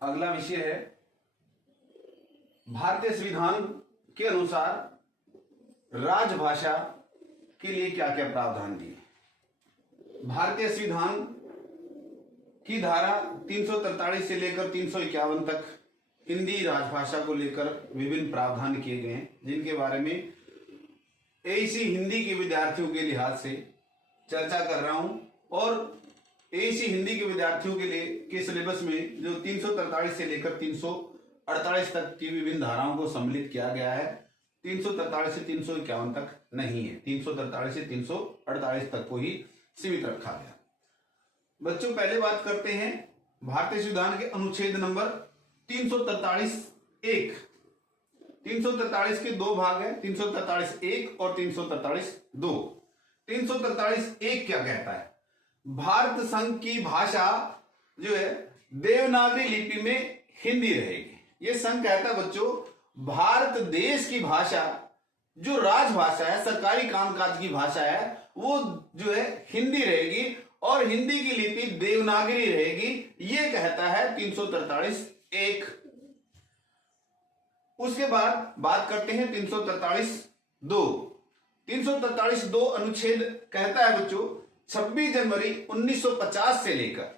अगला विषय है भारतीय संविधान के अनुसार राजभाषा के लिए क्या क्या प्रावधान दिए। भारतीय संविधान की धारा 343 से लेकर 351 तक हिंदी राजभाषा को लेकर विभिन्न प्रावधान किए गए हैं, जिनके बारे में एईसी हिंदी के विद्यार्थियों के लिहाज से चर्चा कर रहा हूं। और एईसी हिंदी के विद्यार्थियों के लिए के सिलेबस में जो 343 से लेकर 348 तक की विभिन्न धाराओं को सम्मिलित किया गया है, 343 से 351 तक नहीं है, 343 से 348 तक को ही सीमित रखा गया। बच्चों, पहले बात करते हैं भारतीय संविधान के अनुच्छेद नंबर 343(1). 343 के दो भाग है, 343(1) और 343(2). 343(1) क्या कहता है? भारत संघ की भाषा जो है देवनागरी लिपि में हिंदी रहेगी। ये संघ कहता है बच्चों, भारत देश की भाषा जो राजभाषा है, सरकारी कामकाज की भाषा है, वो जो है हिंदी रहेगी और हिंदी की लिपि देवनागरी रहेगी। ये कहता है 343(1). उसके बाद बात करते हैं 343(2). 343(2) अनुच्छेद कहता है बच्चों, 26 जनवरी 1950 से लेकर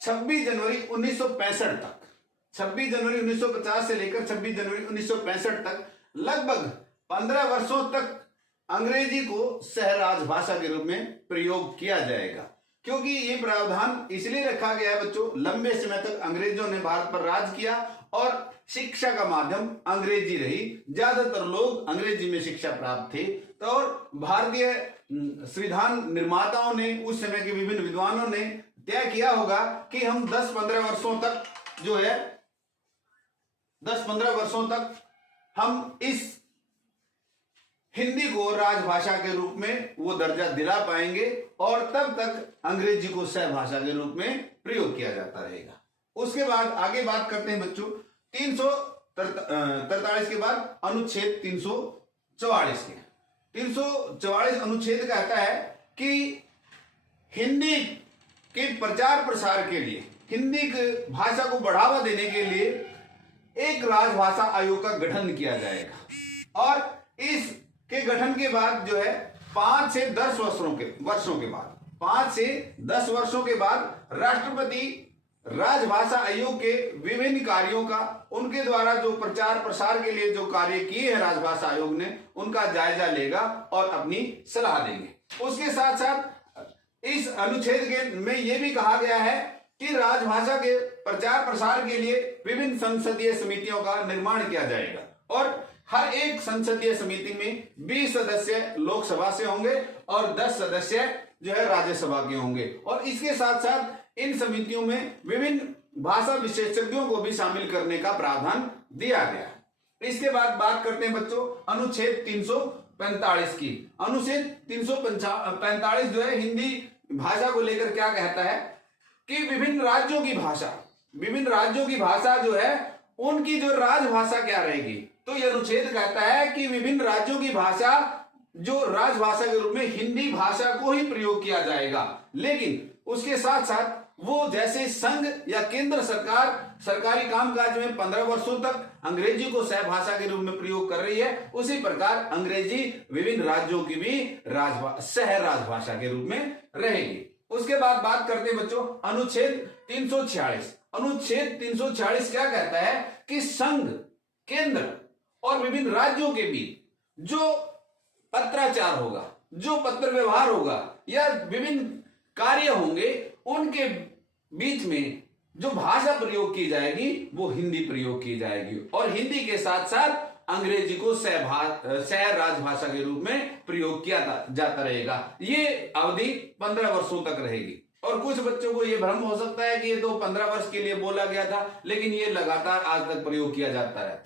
26 जनवरी 1965 तक, 26 जनवरी 1950 से लेकर 26 जनवरी 1965 तक लगभग 15 वर्षों तक अंग्रेजी को सह राजभाषा के रूप में प्रयोग किया जाएगा। क्योंकि ये प्रावधान इसलिए रखा गया है बच्चों, लंबे समय तक अंग्रेजों ने भारत पर राज किया और शिक्षा का माध्यम अंग्रेजी रही, ज्यादातर लोग अंग्रेजी में शिक्षा प्राप्त थे। तो और भारतीय संविधान निर्माताओं ने, उस समय के विभिन्न विद्वानों ने तय किया होगा कि हम 10-15 वर्षों तक जो है 10-15 वर्षों तक हम इस हिंदी को राजभाषा के रूप में वो दर्जा दिला पाएंगे और तब तक अंग्रेजी को सहभाषा के रूप में प्रयोग किया जाता रहेगा। उसके बाद आगे बात करते हैं बच्चों 343 के बाद अनुच्छेद 344 के। 344 अनुच्छेद कहता है कि हिंदी के प्रचार प्रसार के लिए, हिंदी भाषा को बढ़ावा देने के लिए एक राजभाषा आयोग का गठन किया जाएगा और इस के गठन के बाद जो है 5 से 10 वर्षों के बाद 5 से 10 वर्षों के बाद राष्ट्रपति राजभाषा आयोग के विभिन्न कार्यों का, उनके द्वारा जो प्रचार प्रसार के लिए जो कार्य किए हैं राजभाषा आयोग ने, उनका जायजा लेगा और अपनी सलाह देंगे। उसके साथ साथ इस अनुच्छेद के में यह भी कहा गया है कि राजभाषा के प्रचार प्रसार के लिए विभिन्न संसदीय समितियों का निर्माण किया जाएगा और हर एक संसदीय समिति में 20 सदस्य लोकसभा से होंगे और 10 सदस्य जो है राज्यसभा के होंगे और इसके साथ साथ इन समितियों में विभिन्न भाषा विशेषज्ञों को भी शामिल करने का प्रावधान दिया गया। इसके बाद बात करते हैं बच्चों अनुच्छेद 345 की। अनुच्छेद 345 जो है हिंदी भाषा को लेकर क्या कहता है कि विभिन्न राज्यों की भाषा जो है उनकी जो राजभाषा क्या रहेगी। तो यह अनुच्छेद कहता है कि विभिन्न राज्यों की भाषा जो राजभाषा के रूप में हिंदी भाषा को ही प्रयोग किया जाएगा, लेकिन उसके साथ साथ वो जैसे संघ या केंद्र सरकार सरकारी कामकाज में 15 वर्षों तक अंग्रेजी को सहभाषा के रूप में प्रयोग कर रही है, उसी प्रकार अंग्रेजी विभिन्न राज्यों की भी सह राजभाषा के रूप में रहेगी। उसके बाद बात करते हैं बच्चों अनुच्छेद 346। अनुच्छेद 346 क्या कहता है कि संघ, केंद्र और विभिन्न राज्यों के बीच जो पत्राचार होगा, जो पत्र व्यवहार होगा या विभिन्न कार्य होंगे, उनके बीच में जो भाषा प्रयोग की जाएगी वो हिंदी प्रयोग की जाएगी और हिंदी के साथ साथ अंग्रेजी को सह राजभाषा के रूप में प्रयोग किया जाता रहेगा। ये अवधि 15 वर्षों तक रहेगी और कुछ बच्चों को यह भ्रम हो सकता है कि ये तो 15 वर्ष के लिए बोला गया था, लेकिन ये लगातार आज तक प्रयोग किया जाता है।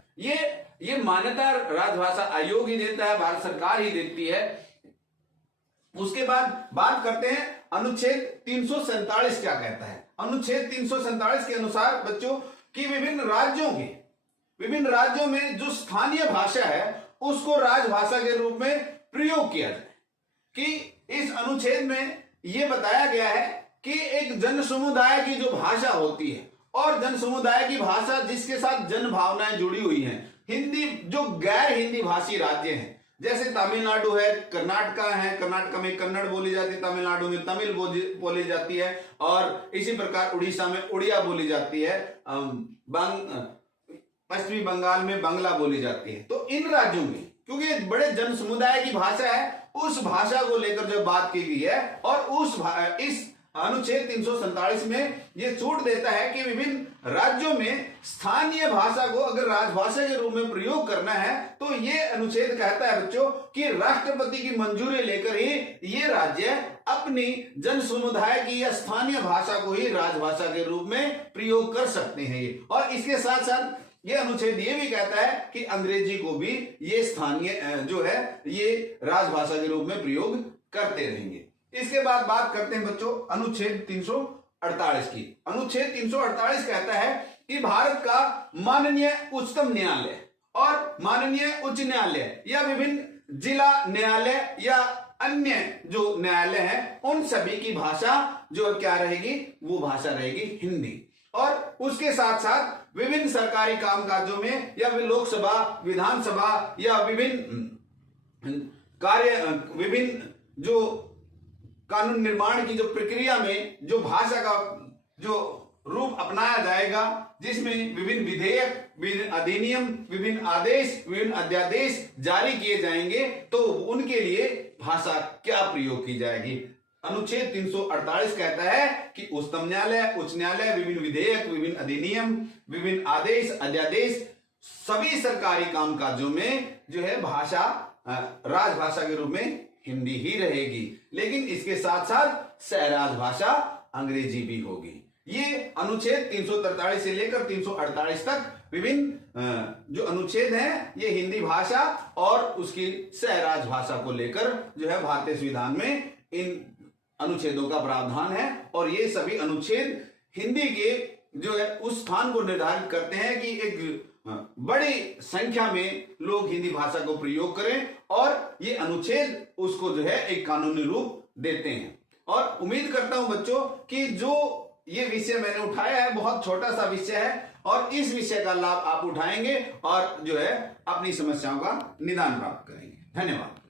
ये मान्यता राजभाषा आयोग ही देता है, भारत सरकार ही देती है। उसके बाद बात करते हैं अनुच्छेद 347 क्या कहता है। अनुच्छेद 347 के अनुसार बच्चों की विभिन्न राज्यों में जो स्थानीय भाषा है उसको राजभाषा के रूप में प्रयोग किया जाए। कि इस अनुच्छेद में यह बताया गया है कि एक जन समुदाय की जो भाषा होती है और जन समुदाय की भाषा जिसके साथ जन भावनाएं जुड़ी हुई हैं। हिंदी जो गैर हिंदी भाषी राज्य हैं, जैसे तमिलनाडु है, कर्नाटका है, कर्नाटका में कन्नड़ बोली जाती है, तमिलनाडु में तमिल बोली जाती है, और इसी प्रकार उड़ीसा में उड़िया बोली जाती है, पश्चिमी बंगाल में बांग्ला बोली जाती है। तो इन राज्यों में क्योंकि बड़े जन समुदाय की भाषा है, उस भाषा को लेकर जो बात की गई है, और इस अनुच्छेद 347 में यह छूट देता है कि विभिन्न राज्यों में स्थानीय भाषा को अगर राजभाषा के रूप में प्रयोग करना है तो ये अनुच्छेद कहता है बच्चों कि राष्ट्रपति की मंजूरी लेकर ही ये राज्य अपनी जन समुदाय की या स्थानीय भाषा को ही राजभाषा के रूप में प्रयोग कर सकते हैं। ये और इसके साथ साथ ये अनुच्छेद ये भी कहता है कि अंग्रेजी को भी ये स्थानीय जो है ये राजभाषा के रूप में प्रयोग करते रहेंगे। इसके बाद बात करते हैं बच्चों अनुच्छेद 348 की। अनुच्छेद 348 कहता है कि भारत का माननीय उच्चतम न्यायालय और माननीय उच्च न्यायालय या विभिन्न जिला न्यायालय या अन्य जो न्यायालय हैं उन सभी की भाषा जो क्या रहेगी, वो भाषा रहेगी हिंदी। और उसके साथ साथ विभिन्न सरकारी कामकाजों में या लोकसभा, विधानसभा या विभिन्न जो कानून निर्माण की जो प्रक्रिया में जो भाषा का जो रूप अपनाया जाएगा, जिसमें विभिन्न विधेयक, विभिन्न अधिनियम, विभिन्न आदेश, विभिन्न अध्यादेश जारी किए जाएंगे, तो उनके लिए भाषा क्या प्रयोग की जाएगी। अनुच्छेद 348 कहता है कि उच्चतम न्यायालय, उच्च न्यायालय, विभिन्न विधेयक, विभिन्न अधिनियम, विभिन्न आदेश, अध्यादेश, सभी सरकारी कामकाजों में जो है भाषा राजभाषा के रूप में हिंदी ही रहेगी, लेकिन इसके साथ साथ सहराज भाषा अंग्रेजी भी होगी। ये अनुच्छेद 343 से लेकर 348 तक विभिन्न जो अनुच्छेद हैं ये हिंदी भाषा और उसकी सहराज भाषा को लेकर जो है भारतीय संविधान में इन अनुच्छेदों का प्रावधान है। और ये सभी अनुच्छेद हिंदी के जो है उस स्थान को निर्धारित करते हैं कि एक बड़ी संख्या में लोग हिंदी भाषा को प्रयोग करें, और ये अनुच्छेद उसको जो है एक कानूनी रूप देते हैं। और उम्मीद करता हूं बच्चों कि जो ये विषय मैंने उठाया है बहुत छोटा सा विषय है, और इस विषय का लाभ आप उठाएंगे और जो है अपनी समस्याओं का निदान प्राप्त करेंगे। धन्यवाद।